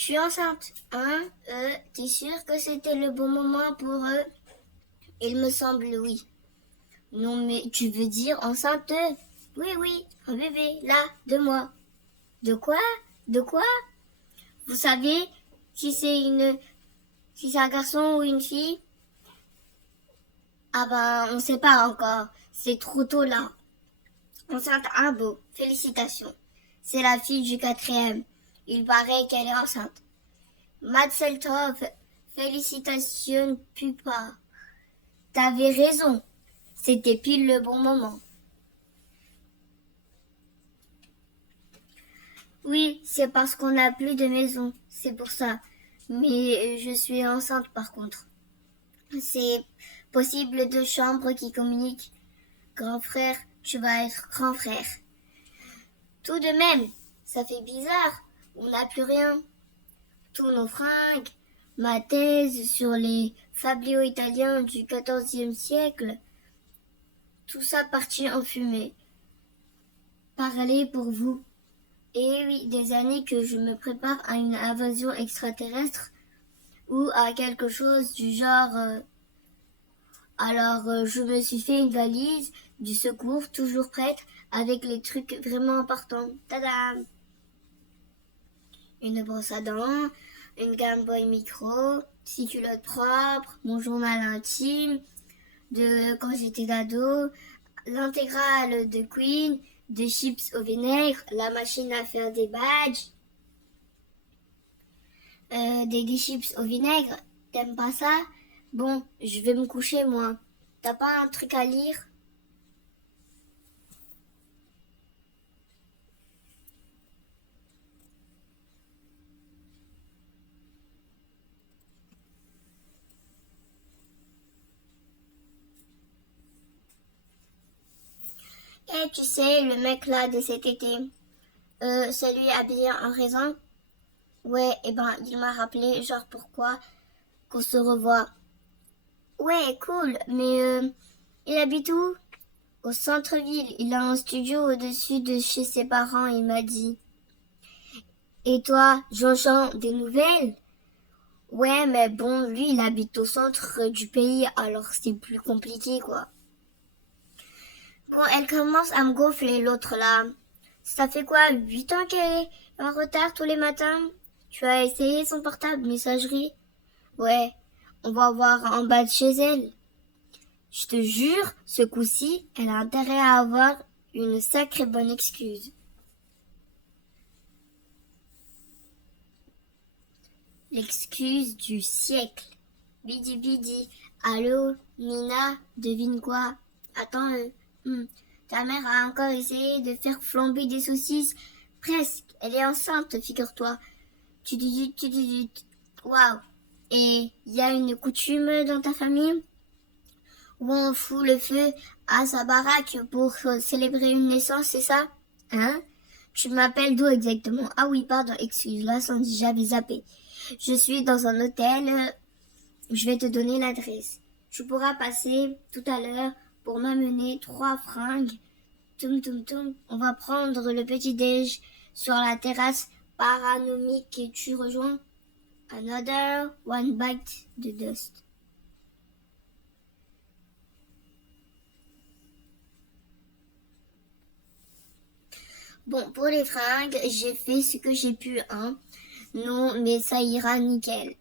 Je suis enceinte. Hein? T'es sûr que c'était le bon moment pour eux? Il me semble oui. Non, mais tu veux dire enceinte? Oui, oui, un bébé, là, 2 mois. De quoi? De quoi? Vous savez si c'est un garçon ou une fille? Ah ben, on sait pas encore. C'est trop tôt là. Enceinte un beau. Félicitations. C'est la fille du quatrième. Il paraît qu'elle est enceinte. Matzeltov, félicitations, pupa. T'avais raison. C'était pile le bon moment. Oui, c'est parce qu'on n'a plus de maison. C'est pour ça. Mais je suis enceinte par contre. C'est possible 2 chambres qui communiquent. Grand frère, tu vas être grand frère. Tout de même, ça fait bizarre. On n'a plus rien. Tous nos fringues, ma thèse sur les fabliaux italiens du XIVe siècle, tout ça parti en fumée. Parlez pour vous. Et oui, des années que je me prépare à une invasion extraterrestre ou à quelque chose du genre. Alors, je me suis fait une valise du secours, toujours prête, avec les trucs vraiment importants. Tadam! Une brosse à dents, une Game Boy Micro, 6 culottes propres, mon journal intime de quand j'étais ado, l'intégrale de Queen, des chips au vinaigre, la machine à faire des badges, des chips au vinaigre. T'aimes pas ça? Bon, je vais me coucher moi. T'as pas un truc à lire? Eh, tu sais, le mec là de cet été, celui habillé en raisin. Ouais, eh ben, il m'a rappelé, genre pourquoi qu'on se revoit. Ouais, cool, mais il habite où? Au centre-ville. Il a un studio au-dessus de chez ses parents, il m'a dit. Et toi, Jean-Jean, des nouvelles? Ouais, mais bon, lui, il habite au centre du pays, alors c'est plus compliqué, quoi. Bon, elle commence à me gonfler, l'autre là. Ça fait quoi, 8 ans qu'elle est en retard tous les matins? Tu as essayé son portable, messagerie? Ouais, on va voir en bas de chez elle. Je te jure, ce coup-ci, elle a intérêt à avoir une sacrée bonne excuse. L'excuse du siècle. Bidi bidi. Allô, Nina, devine quoi? Attends, ta mère a encore essayé de faire flamber des saucisses. Presque. Elle est enceinte, figure-toi. Tu dis, tu dis. Waouh. Et y a une coutume dans ta famille où on fout le feu à sa baraque pour célébrer une naissance, c'est ça? Hein? Tu m'appelles d'où exactement? Ah oui, pardon, excuse-moi, Sandy, j'avais zappé. Je suis dans un hôtel, je vais te donner l'adresse. Tu pourras passer tout à l'heure pour m'amener 3 fringues. Toum toum toum, on va prendre le petit-déj sur la terrasse paranomique et tu rejoins. Another one bite de dust. Bon, pour les fringues, j'ai fait ce que j'ai pu, hein. Non, mais ça ira nickel.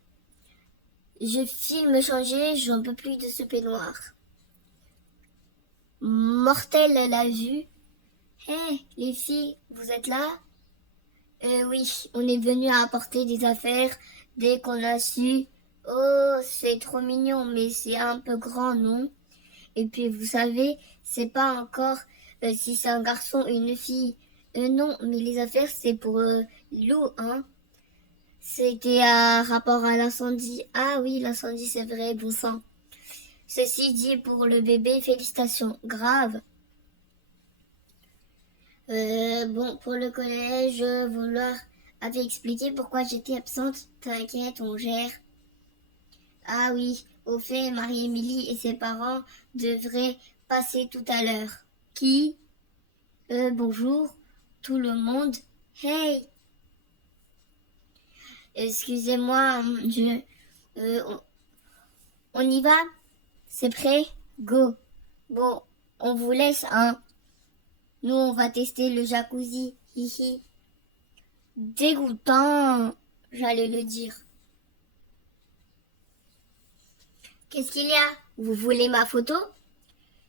Je file me changer, j'en peux plus de ce peignoir. Mortel l'a vue. Hé, les filles, vous êtes là? Oui, on est venu apporter des affaires dès qu'on a su. Oh, c'est trop mignon, mais c'est un peu grand, non? Et puis, vous savez, c'est pas encore si c'est un garçon ou une fille. Non, mais les affaires, c'est pour Lou, hein? C'était à rapport à l'incendie. Ah oui, l'incendie, c'est vrai, bon sang. Ceci dit, pour le bébé, félicitations. Grave. Bon, pour le collège, vous leur avez expliqué pourquoi j'étais absente. T'inquiète, on gère. Ah oui, au fait, Marie-Émilie et ses parents devraient passer tout à l'heure. Qui? Bonjour, tout le monde. Hey! Excusez-moi, on y va? C'est prêt? Go. Bon, on vous laisse, hein. Nous, on va tester le jacuzzi. Hihi. Dégoûtant, j'allais le dire. Qu'est-ce qu'il y a? Vous voulez ma photo?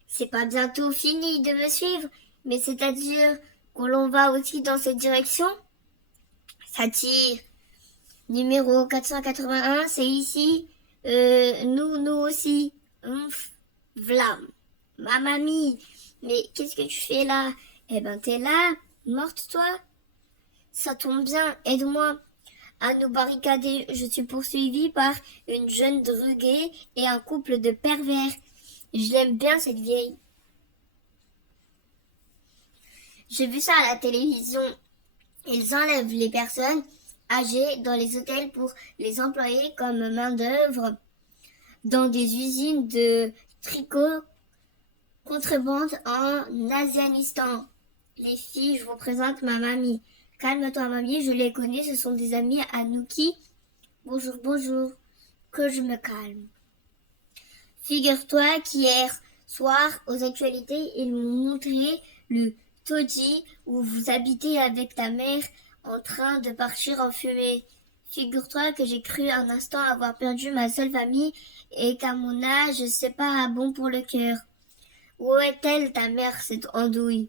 C'est pas bientôt fini de me suivre, mais c'est-à-dire que l'on va aussi dans cette direction? Ça tire. Numéro 481, c'est ici. Nous aussi. Vlam. Ma mamie. Mais qu'est-ce que tu fais là? Eh ben, t'es là, morte toi? Ça tombe bien, aide-moi à nous barricader. Je suis poursuivie par une jeune droguée et un couple de pervers. Je l'aime bien, cette vieille. J'ai vu ça à la télévision. Ils enlèvent les personnes âgées dans les hôtels pour les employer comme main-d'œuvre dans des usines de tricot contrebande en Afghanistan. Les filles, je vous présente ma mamie. Calme-toi, mamie, je les connais, ce sont des amis à Nouki. Bonjour, bonjour. Que je me calme. Figure-toi qu'hier soir, aux actualités, ils m'ont montré le taudis où vous habitez avec ta mère en train de partir en fumée. Figure-toi que j'ai cru un instant avoir perdu ma seule famille et qu'à mon âge, c'est pas bon pour le cœur. Où est-elle, ta mère, cette andouille?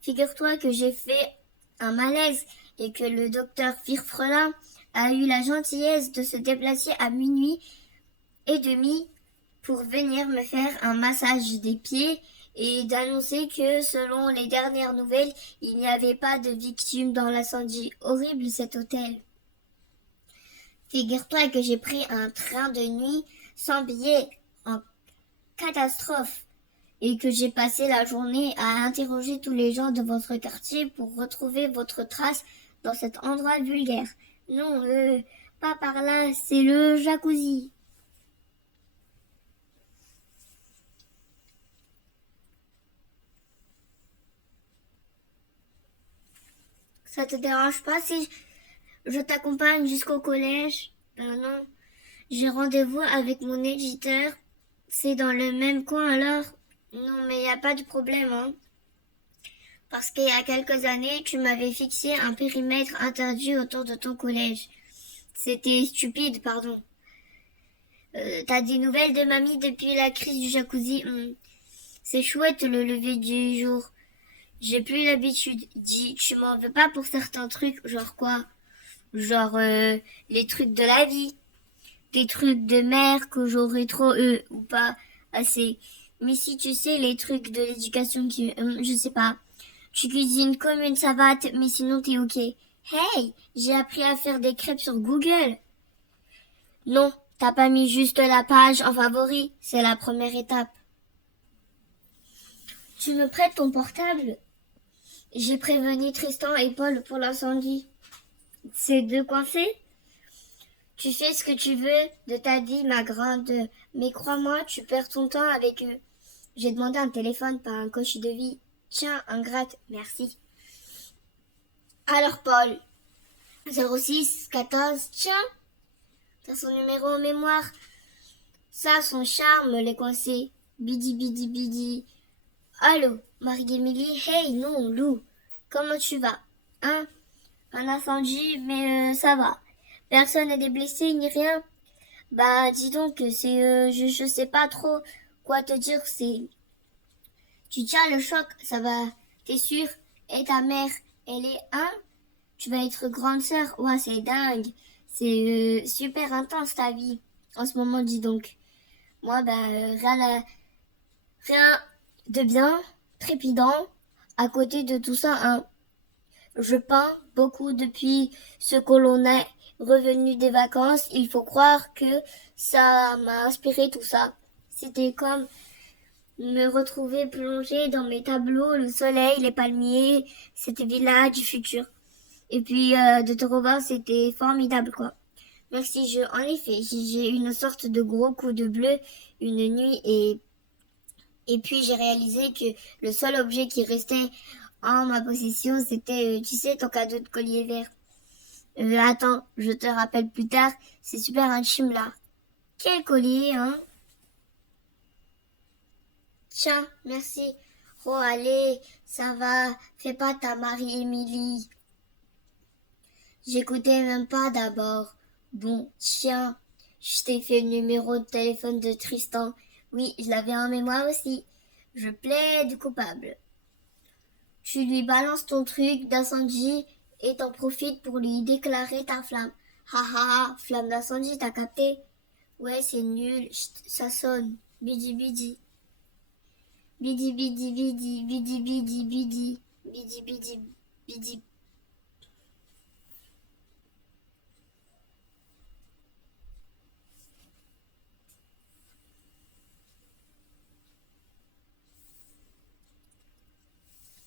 Figure-toi que j'ai fait un malaise et que le docteur Firfrelin a eu la gentillesse de se déplacer à 12h30 pour venir me faire un massage des pieds et d'annoncer que, selon les dernières nouvelles, il n'y avait pas de victimes dans l'incendie horrible de cet hôtel. Figure-toi que j'ai pris un train de nuit sans billet en catastrophe et que j'ai passé la journée à interroger tous les gens de votre quartier pour retrouver votre trace dans cet endroit vulgaire. Non, pas par là, c'est le jacuzzi. Ça te dérange pas si je t'accompagne jusqu'au collège? Non, j'ai rendez-vous avec mon éditeur. C'est dans le même coin alors? Non, mais y a pas de problème, hein. Parce qu'il y a quelques années, tu m'avais fixé un périmètre interdit autour de ton collège. C'était stupide, pardon. T'as des nouvelles de mamie depuis la crise du jacuzzi? C'est chouette le lever du jour. J'ai plus l'habitude. Dis, tu m'en veux pas pour certains trucs, genre quoi? Genre les trucs de la vie. Des trucs de mère que j'aurais trop ou pas assez. Mais si tu sais les trucs de l'éducation qui... je sais pas. Tu cuisines comme une savate, mais sinon t'es ok. Hey, j'ai appris à faire des crêpes sur Google. Non, t'as pas mis juste la page en favori. C'est la première étape. Tu me prêtes ton portable? J'ai prévenu Tristan et Paul pour l'incendie. C'est deux coincés? Tu fais ce que tu veux de ta vie, ma grande, mais crois-moi, tu perds ton temps avec eux. J'ai demandé un téléphone par un coach de vie. Tiens, ingrate, merci. Alors, Paul, 06 14, tiens, t'as son numéro en mémoire. Ça, son charme, les coincés. Bidi, bidi, bidi. Allô, Marie-Émilie, hey, non, Lou, comment tu vas? Hein? Un incendie, mais ça va. Personne n'est blessé ni rien. Bah, dis donc, je sais pas trop quoi te dire, tu tiens le choc, ça va, t'es sûr? Et ta mère, elle est, hein? Tu vas être grande sœur? Ouais, c'est dingue. C'est super intense ta vie. En ce moment, dis donc. Moi, rien de bien, trépidant, à côté de tout ça, hein. Je peins beaucoup depuis ce que l'on est revenu des vacances. Il faut croire que ça m'a inspiré tout ça. C'était comme me retrouver plongée dans mes tableaux, le soleil, les palmiers, cette villa du futur. Et puis de te revoir, c'était formidable, quoi. Merci, en effet, j'ai eu une sorte de gros coup de bleu une nuit et puis j'ai réalisé que le seul objet qui restait en ma possession, c'était, tu sais, ton cadeau de collier vert. Attends, je te rappelle plus tard, c'est super intime là. Quel collier, hein? Tiens, merci. Oh, allez, ça va, fais pas ta Marie-Émilie. J'écoutais même pas d'abord. Bon, tiens, je t'ai fait le numéro de téléphone de Tristan. Oui, je l'avais en mémoire aussi. Je plaide coupable. Tu lui balances ton truc d'incendie et t'en profites pour lui déclarer ta flamme. Ha ha ha, flamme d'incendie, t'as capté? Ouais, c'est nul, chut, ça sonne. Bidi bidi. Bidi bidi bidi, bidi bidi bidi, bidi bidi bidi.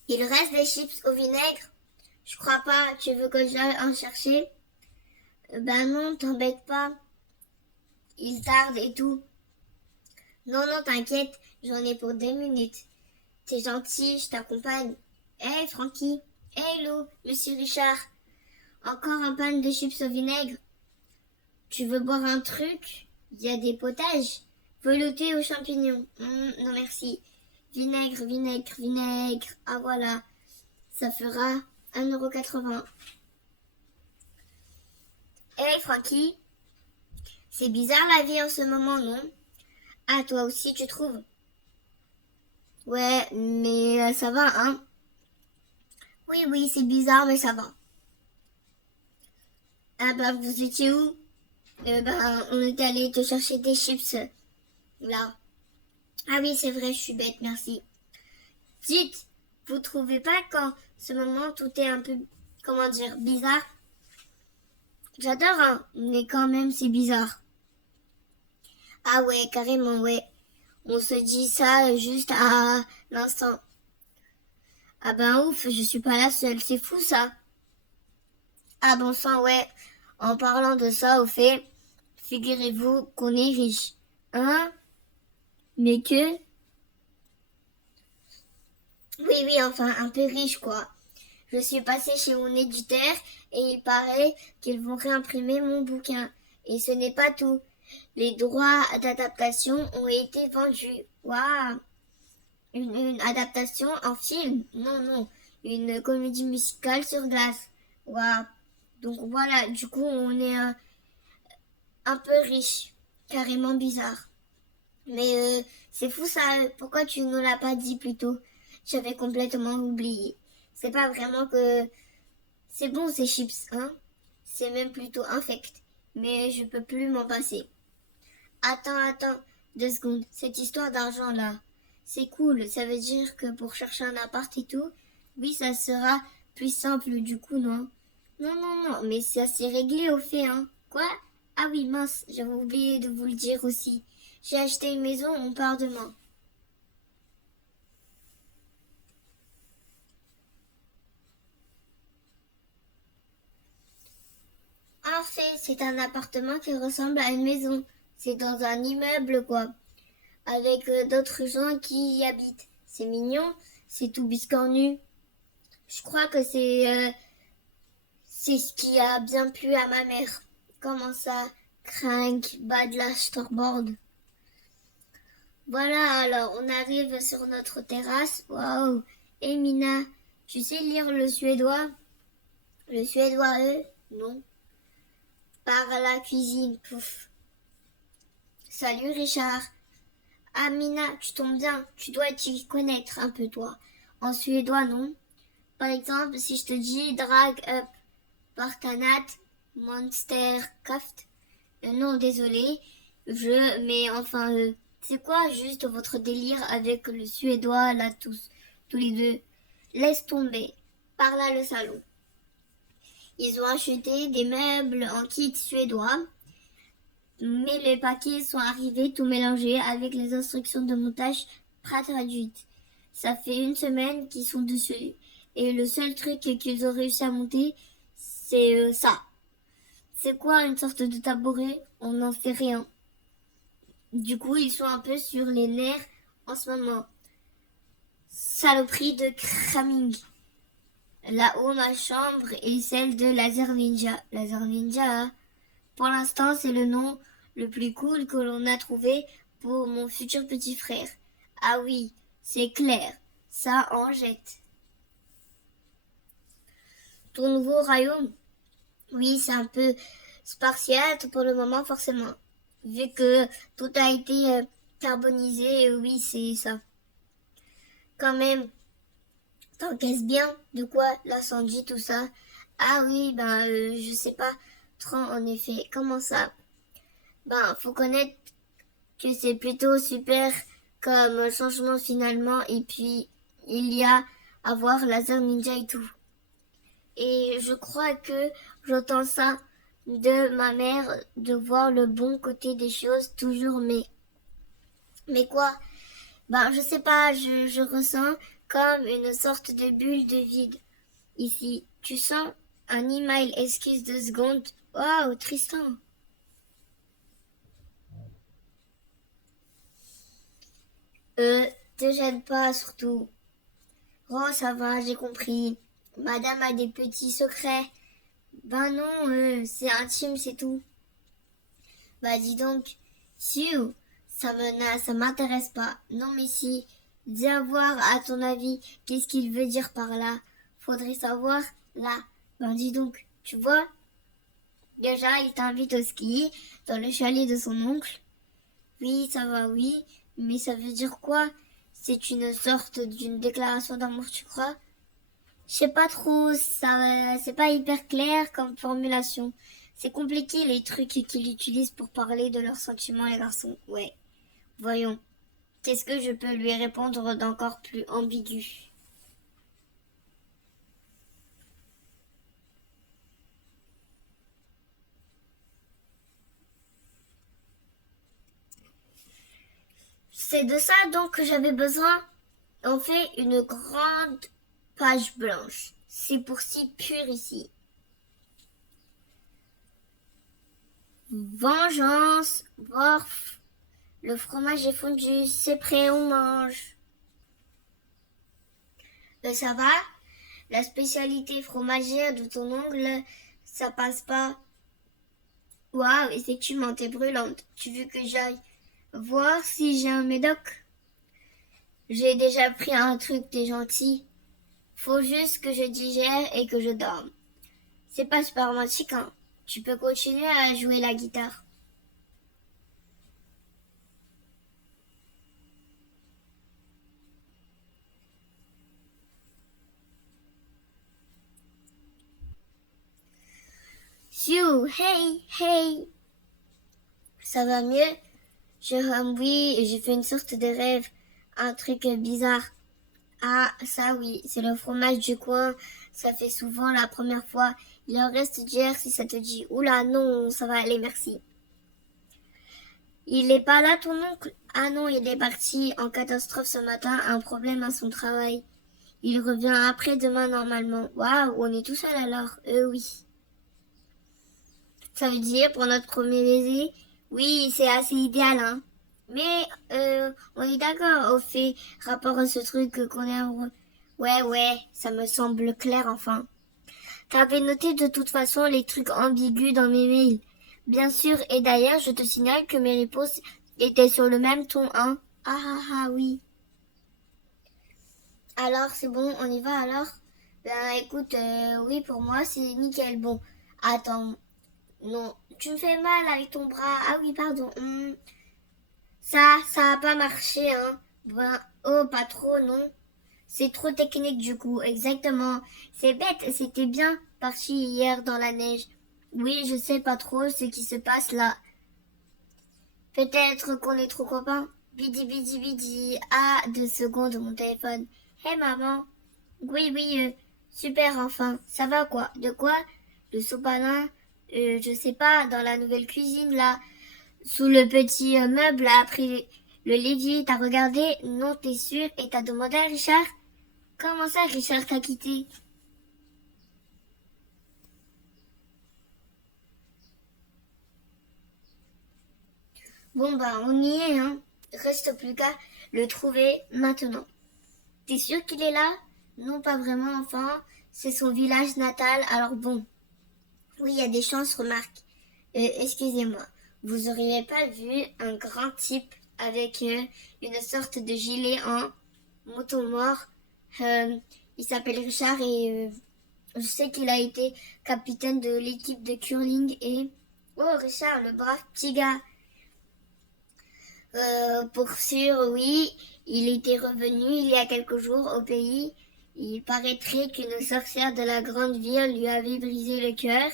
Il reste des chips au vinaigre? Je crois pas, tu veux que j'aille en chercher? Ben non, t'embête pas. Il tarde et tout. Non, non, t'inquiète, j'en ai pour 2 minutes. T'es gentil, je t'accompagne. Hey, Francky. Hello, monsieur Richard. Encore un pan de chips au vinaigre? Tu veux boire un truc? Il y a des potages. Velouté aux champignons. Non, merci. Vinaigre, vinaigre, vinaigre. Ah, voilà. Ça fera 1,80 €. Hey, Francky. C'est bizarre la vie en ce moment, non? Ah, toi aussi, tu trouves? Ouais, mais ça va, hein? Oui, oui, c'est bizarre, mais ça va. Ah bah, vous étiez où? On est allé te chercher des chips, là. Ah oui, c'est vrai, je suis bête, merci. Dites, vous trouvez pas qu'en ce moment, tout est un peu, comment dire, bizarre? J'adore, hein, mais quand même, c'est bizarre. Ah ouais, carrément, ouais. On se dit ça juste à l'instant. Ah ben ouf, je suis pas la seule, c'est fou ça. Ah bon sang, ouais. En parlant de ça, au fait, figurez-vous qu'on est riche. Hein? Mais que? Oui, oui, enfin, un peu riche, quoi. Je suis passée chez mon éditeur et il paraît qu'ils vont réimprimer mon bouquin. Et ce n'est pas tout. Les droits d'adaptation ont été vendus. Waouh! Une adaptation en film? Non, non. Une comédie musicale sur glace. Waouh! Donc voilà, du coup, on est un peu riche. Carrément bizarre. Mais c'est fou ça. Pourquoi tu ne l'as pas dit plus tôt? J'avais complètement oublié. C'est pas vraiment que c'est bon ces chips, hein? C'est même plutôt infect. Mais je peux plus m'en passer. Attends, 2 secondes. Cette histoire d'argent là, c'est cool. Ça veut dire que pour chercher un appart et tout, oui, ça sera plus simple du coup, non? Non, non, non, mais ça s'est réglé au fait, hein? Quoi? Ah oui, mince, j'avais oublié de vous le dire aussi. J'ai acheté une maison, on part demain. En fait, c'est un appartement qui ressemble à une maison. C'est dans un immeuble, quoi. Avec d'autres gens qui y habitent. C'est mignon, c'est tout biscornu. Je crois que c'est ce qui a bien plu à ma mère. Comment ça? Crank, bas de la starboard. Voilà, alors on arrive sur notre terrasse. Waouh! Et Mina, tu sais lire le suédois? Le suédois, non. Par la cuisine, pouf. Salut Richard. Ah Mina, tu tombes bien, tu dois t'y connaître un peu toi. En suédois, non? Par exemple, si je te dis drag up, partanat, monster, kaft. Non, désolé, mais enfin, c'est quoi juste votre délire avec le suédois là tous les deux? Laisse tomber. Par là le salon. Ils ont acheté des meubles en kit suédois, mais les paquets sont arrivés tout mélangés avec les instructions de montage pas traduites. Ça fait une semaine qu'ils sont dessus et le seul truc qu'ils ont réussi à monter, c'est ça. C'est quoi une sorte de tabouret? On n'en sait rien. Du coup, ils sont un peu sur les nerfs en ce moment. Saloperie de cramming. Là-haut, ma chambre est celle de Laser Ninja. Laser Ninja, hein. Pour l'instant, c'est le nom le plus cool que l'on a trouvé pour mon futur petit frère. Ah oui, c'est clair, ça en jette. Ton nouveau royaume? Oui, c'est un peu spartiate pour le moment, forcément. Vu que tout a été carbonisé, oui, c'est ça. Quand même, t'encaisses bien de quoi l'incendie, tout ça? Ah oui, ben, je sais pas trop en effet. Comment ça? Ben, faut connaître que c'est plutôt super comme changement finalement. Et puis, il y a à voir Laser Ninja et tout. Et je crois que j'entends ça de ma mère, de voir le bon côté des choses toujours. Mais quoi? Ben, je sais pas, je ressens comme une sorte de bulle de vide. Ici, tu sens un email, excuse 2 secondes. Waouh, Tristan. Te gêne pas surtout. Oh, ça va, j'ai compris. Madame a des petits secrets. Ben non, c'est intime, c'est tout. Bah dis donc, si ça m'intéresse pas. Non mais si, dis à voir à ton avis, qu'est-ce qu'il veut dire par là? Faudrait savoir là. Ben dis donc, tu vois, déjà il t'invite au ski dans le chalet de son oncle. Oui, ça va, oui, mais ça veut dire quoi? C'est une sorte d'une déclaration d'amour, tu crois? Je sais pas trop, ça, c'est pas hyper clair comme formulation. C'est compliqué les trucs qu'ils utilisent pour parler de leurs sentiments, les garçons. Ouais. Voyons. Qu'est-ce que je peux lui répondre d'encore plus ambigu? C'est de ça donc que j'avais besoin. On fait une grande page blanche. C'est pour si pur ici. Vengeance, Worf. Le fromage est fondu, c'est prêt, on mange. Ça va? La spécialité fromagère de ton ongle, ça passe pas. Waouh, effectivement, t'es brûlante. Tu veux que j'aille voir si j'ai un médoc? J'ai déjà pris un truc, t'es gentil. Faut juste que je digère et que je dorme. C'est pas super romantique, hein. Tu peux continuer à jouer la guitare. Siou, hey, hey. Ça va mieux? Oui, j'ai fait une sorte de rêve. Un truc bizarre. Ah, ça oui, c'est le fromage du coin. Ça fait souvent la première fois. Il en reste d'hier si ça te dit. Oula, non, ça va aller, merci. Il est pas là, ton oncle? Ah non, il est parti en catastrophe ce matin, un problème à son travail. Il revient après-demain normalement. Waouh, on est tout seul alors? Oui. Ça veut dire pour notre premier baiser? Oui, c'est assez idéal, hein. Mais, on est d'accord au fait, rapport à ce truc qu'on est amoureux. Ouais, ouais, ça me semble clair enfin. T'avais noté de toute façon les trucs ambigus dans mes mails. Bien sûr, et d'ailleurs, je te signale que mes réponses étaient sur le même ton, hein. Ah ah ah, oui. Alors, c'est bon, on y va alors? Ben écoute, oui, pour moi, c'est nickel. Bon, attends, non, tu me fais mal avec ton bras. Ah oui, pardon. Ça a pas marché, hein. Ben, oh, pas trop, non. C'est trop technique du coup, exactement. C'est bête, c'était bien parti hier dans la neige. Oui, je sais pas trop ce qui se passe là. Peut-être qu'on est trop copains. Bidi bidi bidi. Ah, 2 secondes mon téléphone. Hé maman. Oui, oui, super enfin. Ça va quoi? De quoi? Le sopalin? Je sais pas, dans la nouvelle cuisine là. Sous le petit meuble après le l'évier, t'as regardé? Non, t'es sûr? Et t'as demandé à Richard? Comment ça, Richard t'a quitté? Bon bah on y est, hein. Reste plus qu'à le trouver maintenant. T'es sûr qu'il est là? Non, pas vraiment, enfin. c'est son village natal. Alors bon, oui, il y a des chances, remarque. Excusez-moi, vous auriez pas vu un grand type avec une sorte de gilet en moto mort. Il s'appelle Richard et je sais qu'il a été capitaine de l'équipe de curling et... Oh, Richard, le brave petit gars. Pour sûr, oui, il était revenu il y a quelques jours au pays. Il paraîtrait qu'une sorcière de la grande ville lui avait brisé le cœur.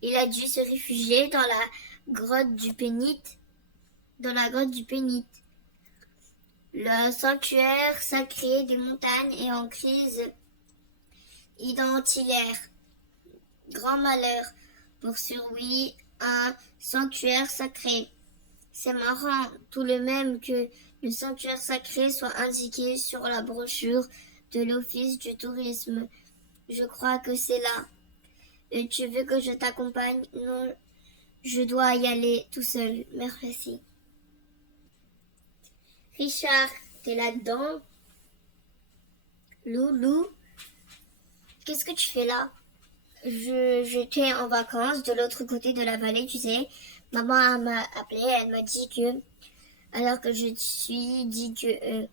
Il a dû se réfugier dans la grotte du Pénite. Dans la grotte du Pénite. Le sanctuaire sacré des montagnes est en crise identitaire. Grand malheur. Pour sûr, oui, un sanctuaire sacré. C'est marrant, tout le même que le sanctuaire sacré soit indiqué sur la brochure de l'Office du tourisme. Je crois que c'est là. Et tu veux que je t'accompagne? Non, je dois y aller tout seul. Merci. Richard, t'es là-dedans? Loulou, qu'est-ce que tu fais là? J'étais en vacances de l'autre côté de la vallée, tu sais. Maman m'a appelé, elle m'a dit que, alors que je suis dit que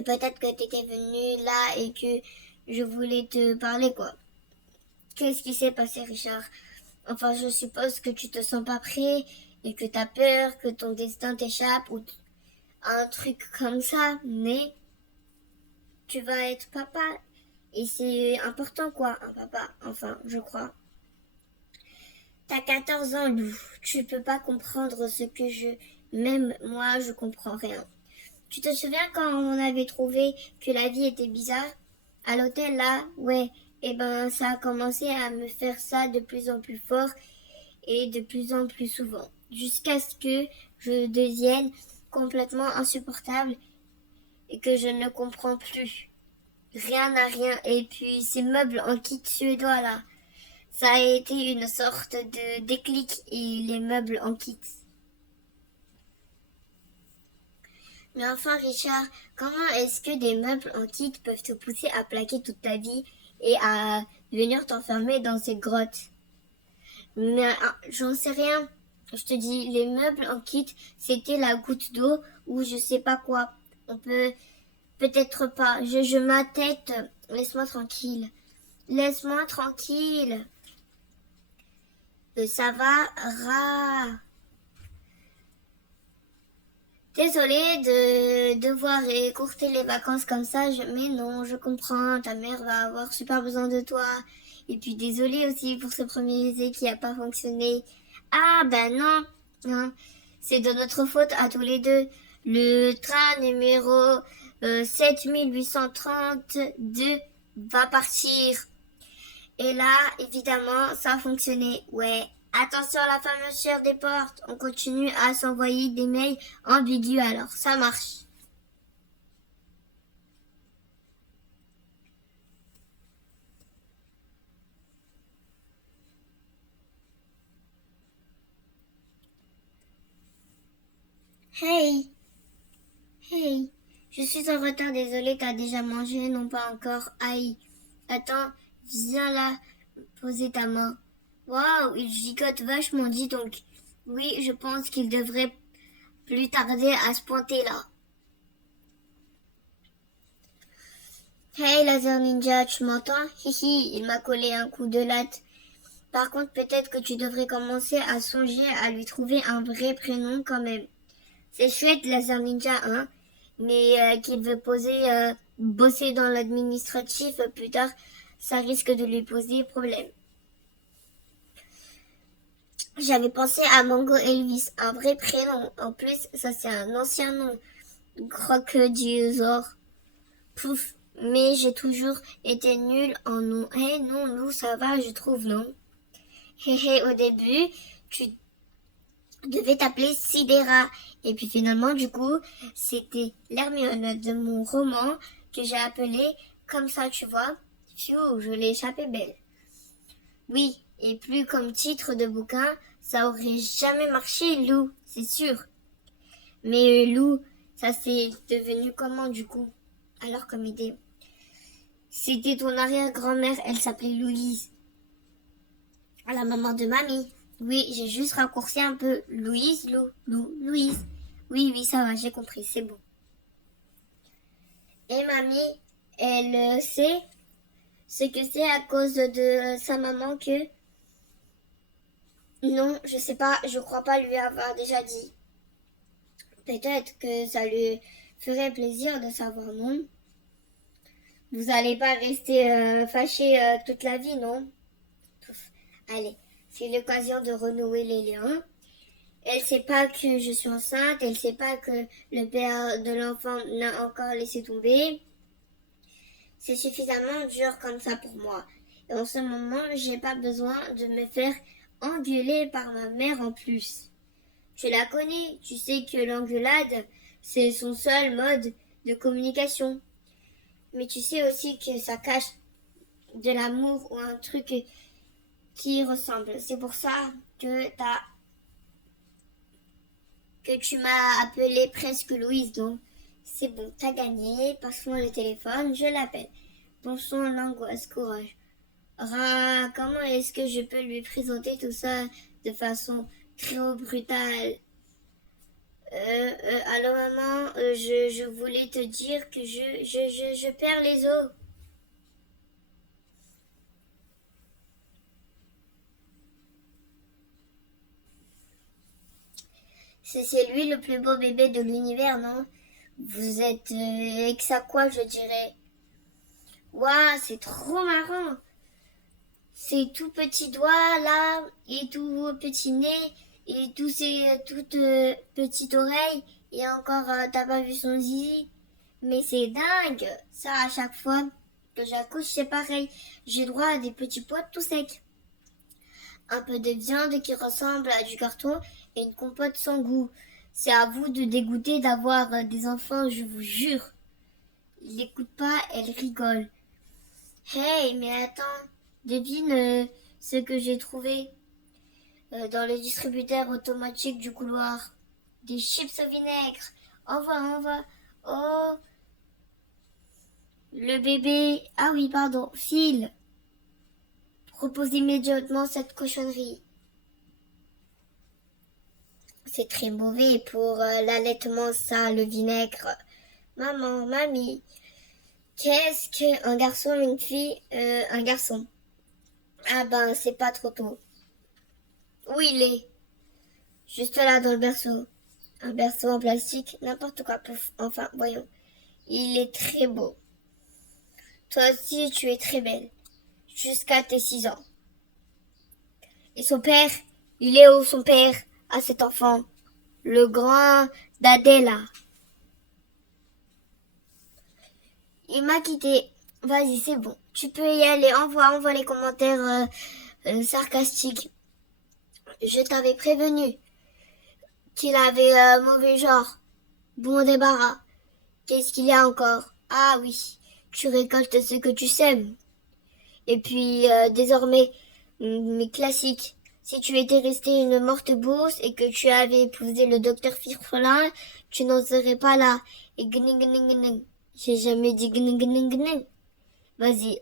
peut-être que t'étais venu là et que je voulais te parler, quoi. Qu'est-ce qui s'est passé, Richard? Enfin, je suppose que tu te sens pas prêt et que t'as peur que ton destin t'échappe ou un truc comme ça, mais tu vas être papa et c'est important, quoi, un papa, enfin, je crois. T'as 14 ans, Lou. Tu peux pas comprendre ce que je... Même moi, je comprends rien. Tu te souviens quand on avait trouvé que la vie était bizarre? À l'hôtel, là? Ouais. Eh ben, ça a commencé à me faire ça de plus en plus fort et de plus en plus souvent. Jusqu'à ce que je devienne complètement insupportable et que je ne comprends plus. Rien à rien. Et puis, ces meubles en kit suédois, là. Ça a été une sorte de déclic et les meubles en kit. Mais enfin, Richard, comment est-ce que des meubles en kit peuvent te pousser à plaquer toute ta vie et à venir t'enfermer dans cette grotte? Mais j'en sais rien. Je te dis, les meubles en kit, c'était la goutte d'eau ou je sais pas quoi. On peut peut-être pas. Je ma tête. Laisse-moi tranquille. Laisse-moi tranquille. Ça va, Désolée de devoir écourter les vacances comme ça, mais non, je comprends, ta mère va avoir super besoin de toi. Et puis désolée aussi pour ce premier essai qui n'a pas fonctionné. Ah ben non, hein, c'est de notre faute à tous les deux. Le train numéro 7832 va partir. Et là, évidemment, ça a fonctionné. Ouais. Attention à la fermeture des portes. On continue à s'envoyer des mails ambigus alors. Ça marche. Hey. Hey. Je suis en retard, désolée, t'as déjà mangé, non pas encore. Aïe. Attends, viens là, poser ta main. Waouh, il gigote vachement, dis donc. Oui, je pense qu'il devrait plus tarder à se pointer là. Hey Laser Ninja, tu m'entends? Hihi, il m'a collé un coup de latte. Par contre, peut-être que tu devrais commencer à songer à lui trouver un vrai prénom quand même. C'est chouette Laser Ninja, hein? Mais qu'il veut bosser dans l'administratif plus tard, ça risque de lui poser problème. J'avais pensé à Mango Elvis, un vrai prénom. En plus, ça c'est un ancien nom. Crocodile. Pouf. Mais j'ai toujours été nulle en nom. Hey, non, Lou, ça va, je trouve, non? Hé, au début, tu devais t'appeler Sidera. Et puis finalement, du coup, c'était l'Hermione de mon roman que j'ai appelé comme ça, tu vois. Pfiou, je l'ai échappé belle. Oui, et plus comme titre de bouquin, ça aurait jamais marché, Lou, c'est sûr. Mais Lou, ça s'est devenu comment, du coup? Alors, comme idée. C'était ton arrière-grand-mère, elle s'appelait Louise. La maman de mamie. Oui, j'ai juste raccourci un peu. Louise, Louise. Oui, oui, ça va, j'ai compris, c'est bon. Et mamie, elle sait ce que c'est à cause de sa maman que... Non, je sais pas, je crois pas lui avoir déjà dit. Peut-être que ça lui ferait plaisir de savoir, non? Vous allez pas rester fâchés toute la vie, non? Pouf. Allez, c'est l'occasion de renouer les liens. Elle sait pas que je suis enceinte, elle sait pas que le père de l'enfant n'a encore laissé tomber. C'est suffisamment dur comme ça pour moi. Et en ce moment, j'ai pas besoin de me faire engueuler par ma mère en plus. Tu la connais, tu sais que l'engueulade, c'est son seul mode de communication. Mais tu sais aussi que ça cache de l'amour ou un truc qui ressemble. C'est pour ça que tu m'as appelé presque Louise, donc c'est bon, t'as gagné, passe-moi le téléphone, je l'appelle. Bon sang, l'angoisse, courage. Comment est-ce que je peux lui présenter tout ça de façon très brutale? Alors maman, je voulais te dire que je perds les os. C'est lui le plus beau bébé de l'univers, non? Vous êtes ex à quoi, je dirais. Waouh, c'est trop marrant. Ces tout petits doigts là, et tout petit nez, et tous ces toutes petites oreilles, et encore t'as pas vu son zizi. Mais c'est dingue. Ça, à chaque fois que j'accouche, c'est pareil. J'ai droit à des petits pois tout secs. Un peu de viande qui ressemble à du carton et une compote sans goût. C'est à vous de dégoûter d'avoir des enfants, je vous jure. Ils n'écoutent pas, elle rigole. Hey, mais attends, devine ce que j'ai trouvé dans le distributeur automatique du couloir. Des chips au vinaigre. Envoie. Oh, le bébé. Ah oui, pardon, Phil. Propose immédiatement cette cochonnerie. C'est très mauvais pour l'allaitement, ça, le vinaigre. Maman, mamie, qu'est-ce qu'un garçon, une fille, un garçon? Ah ben, c'est pas trop tôt. Où il est? Juste là, dans le berceau. Un berceau en plastique, n'importe quoi, pouf. Enfin, voyons. Il est très beau. Toi aussi, tu es très belle. Jusqu'à tes 6 ans. Et son père? Il est où son père à cet enfant? Le grand d'Adela. Il m'a quitté. Vas-y, c'est bon. Tu peux y aller. Envoie les commentaires sarcastiques. Je t'avais prévenu qu'il avait mauvais genre. Bon débarras. Qu'est-ce qu'il y a encore? Ah oui, tu récoltes ce que tu sèmes. Et puis, désormais, mes classiques. Si tu étais restée une morte bourse et que tu avais épousé le docteur Firflin, tu n'en serais pas là. Et gning. J'ai jamais dit gning. Vas-y,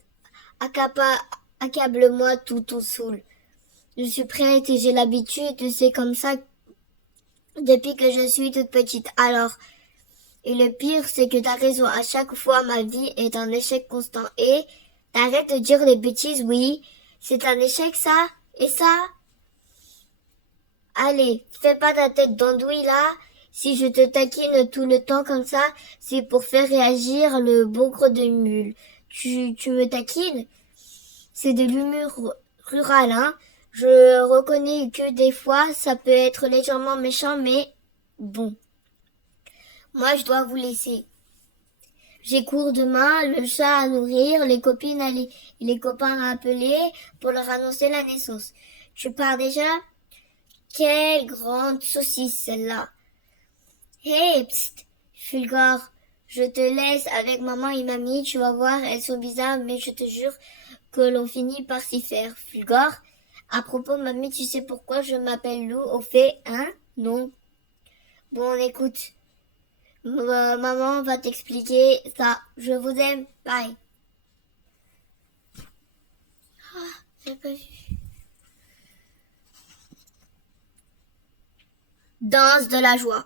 accable-moi tout ton saoul. Je suis prête et j'ai l'habitude, c'est comme ça depuis que je suis toute petite. Alors, et le pire, c'est que t'as raison, à chaque fois ma vie est un échec constant. Et t'arrêtes de dire des bêtises, oui. C'est un échec ça? Et ça? Allez, fais pas ta tête d'andouille là. Si je te taquine tout le temps comme ça, c'est pour faire réagir le bougre de mule. Tu me taquines? C'est de l'humour rural, hein. Je reconnais que des fois, ça peut être légèrement méchant, mais bon. Moi, je dois vous laisser. J'ai cours demain, le chat à nourrir, les copines et les copains à appeler pour leur annoncer la naissance. Tu pars déjà? Quelle grande saucisse celle-là. Hé, psst, Fulgore, je te laisse avec maman et mamie, tu vas voir, elles sont bizarres, mais je te jure que l'on finit par s'y faire. Fulgore, à propos, mamie, tu sais pourquoi je m'appelle Lou au fait, hein? Non. Bon, écoute. Maman va t'expliquer ça. Je vous aime. Bye. danse de la joie.